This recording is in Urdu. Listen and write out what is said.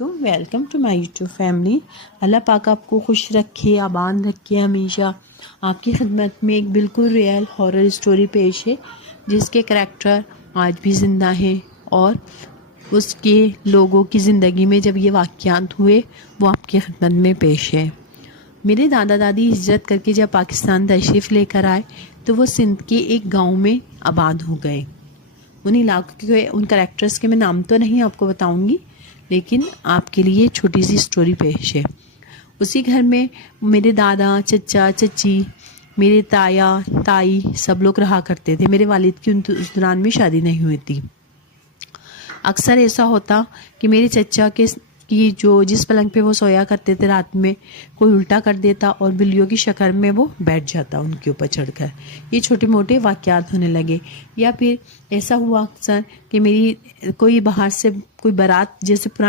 Welcome to my YouTube family. اللہ پاک آپ کو خوش رکھے، آباد رکھے۔ ہمیشہ آپ کی خدمت میں ایک بالکل ریئل ہارر اسٹوری پیش ہے جس کے کریکٹر آج بھی زندہ ہیں اور اس کے لوگوں کی زندگی میں جب یہ واقعات ہوئے وہ آپ کی خدمت میں پیش ہے۔ میرے دادا دادی ہجرت کر کے جب پاکستان تشریف لے کر آئے تو وہ سندھ کے ایک گاؤں میں آباد ہو گئے۔ ان علاقوں کے ان کریکٹرز کے میں نام تو نہیں آپ کو بتاؤں گی، لیکن آپ کے لیے چھوٹی سی اسٹوری پیش ہے۔ اسی گھر میں میرے دادا، چچا، چچی، میرے تایا، تائی سب لوگ رہا کرتے تھے۔ میرے والد کی اس دوران میں شادی نہیں ہوئی تھی۔ اکثر ایسا ہوتا کہ میرے چچا کی جس پلنگ پہ وہ سویا کرتے تھے رات میں کوئی الٹا کر دیتا اور بلیوں کی شکل میں وہ بیٹھ جاتا ان کے اوپر چڑھ کر۔ یہ چھوٹے موٹے واقعات ہونے لگے۔ یا پھر ایسا ہوا اکثر کہ میری کوئی باہر سے کوئی بارات، جیسے